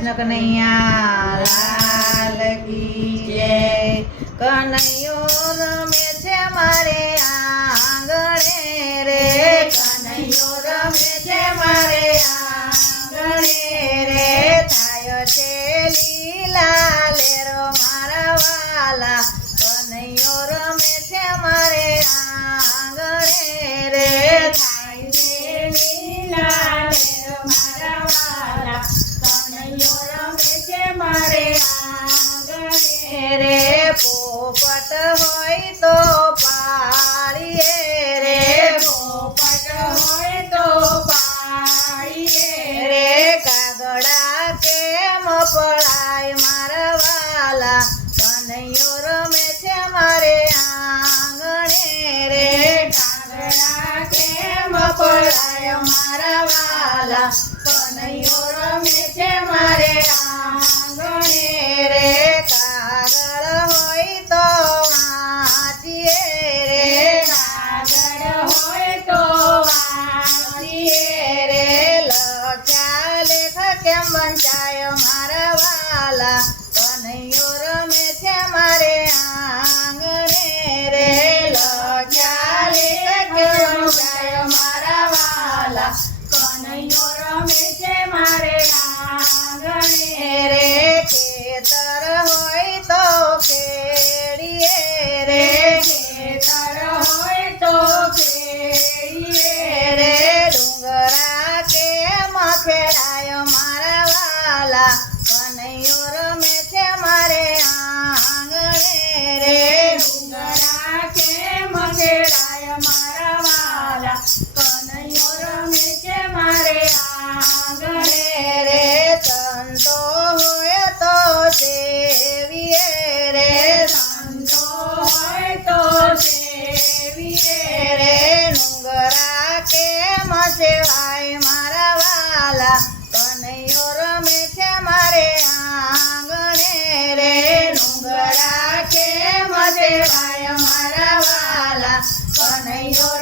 કૃષ્ણ કનૈયા લાલ કી જય। કનૈયો રમે છે મારે આંગણે રે, કનૈયો રમે છે મારે આંગણે રે। થાય છે લીલા લેરો મારા વાલા, કનૈયો રમે છે મારે આંગણે રે। થાય છે લીલા લેરો મારા વાલા, કનૈયો રમે છે મારે આંગણે રે। પોપટ હોય તો પાડીએ રે, પોપટ હોય તો પાડીએ રે। કાગડા કેમ પડાય મારા વાલા, કનૈયો રમે છે મારે આંગણે રે। કાગડા કેમ પડાય મારા વાલા, કનૈયો રમે છે મારે આંગણે રે। કાગળ હોય તો વાંચીએ રે, કાગળ હોય તો વાંચીએ રે। લખ્યા લેખ કેમ વંચાય મારા વાલા, કનૈયો રમે છે મારે આંગણે રે। લખ્યા લેખ કેમ વંચાય મારા વાલા, કનૈયો રમે છે મારે આંગણે રે। ખેતર હોય તો ખેડીએ રે, ખેતર હોય તો ખેડીએ રે। ડુંગરા કેમ ખેડાય મારા વાલા, કનૈયો રમે છે મારે આંગણે રે। ડુંગરા કેમ ખેડાય મારા વાલા, કનૈયો રમે છે મારે આંગણે રે। સંતો હોય તો સેવીએ રે, સંતો હોય તો સેવીએ રે। ડુંગરા કેમ સેવાય મારા વાલા, કનૈયો રમે છે મારે આંગણે રે। ડુંગરા કેમ સેવાય મારા વાલા, કનૈયો